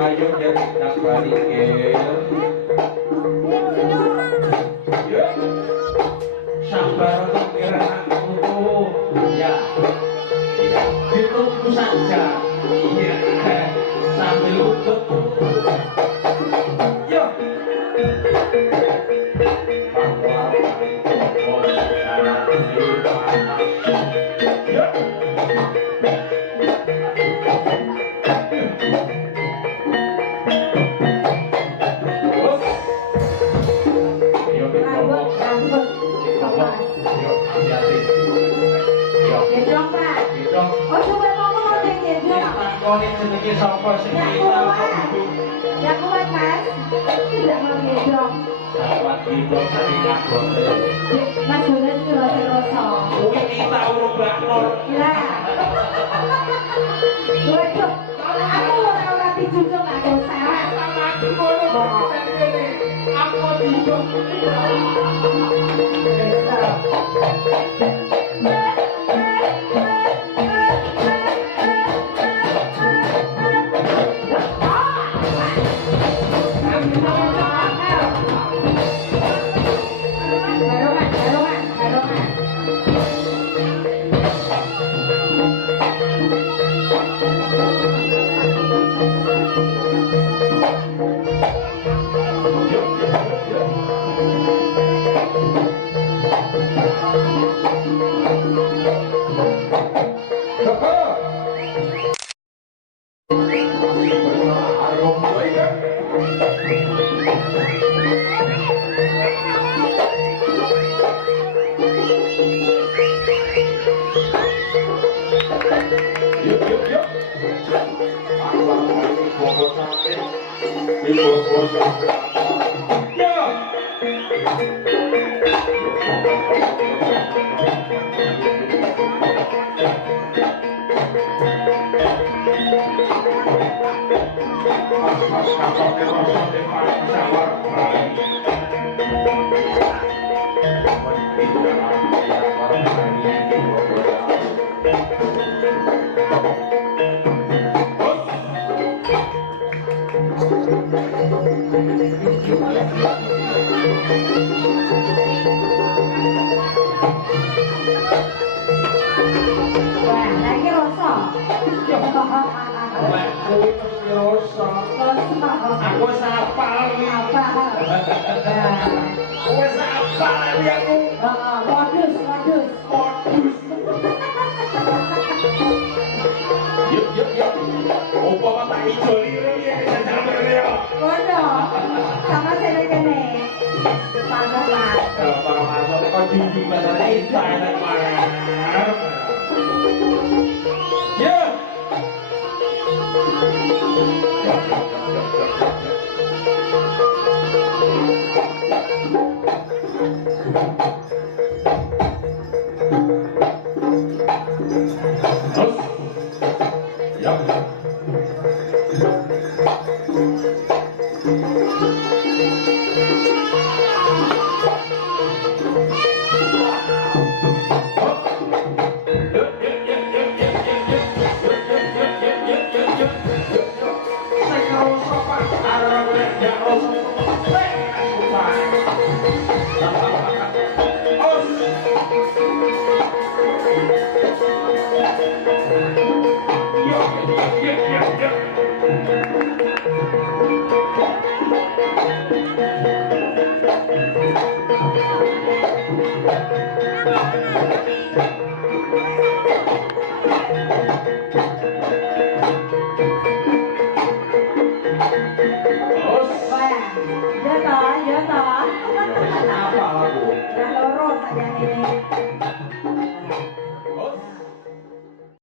Ayo jadi tak balikin. Sabar pikiran aku. Ya, ditunggu saja. Iya, sambil lutut. Yo. Konik sedikit sopo sedikit ya kuat mas tidak mau ngedong sahabat hidung sering ngabon mas udah rasa kuih kita urung baknor lah waduh aku orang dijunjung aku salah sama aku aku hidung Aku sapal nih. Aku sapal nih aku. Modus. Yuk. Umpama tak ijo liru ya sampe ya. Waduh, sama saya kene. Panas lah. Para masuk kok junjung bahasa kita enak banget. Ya. Ya toh. Dah loro saja nih.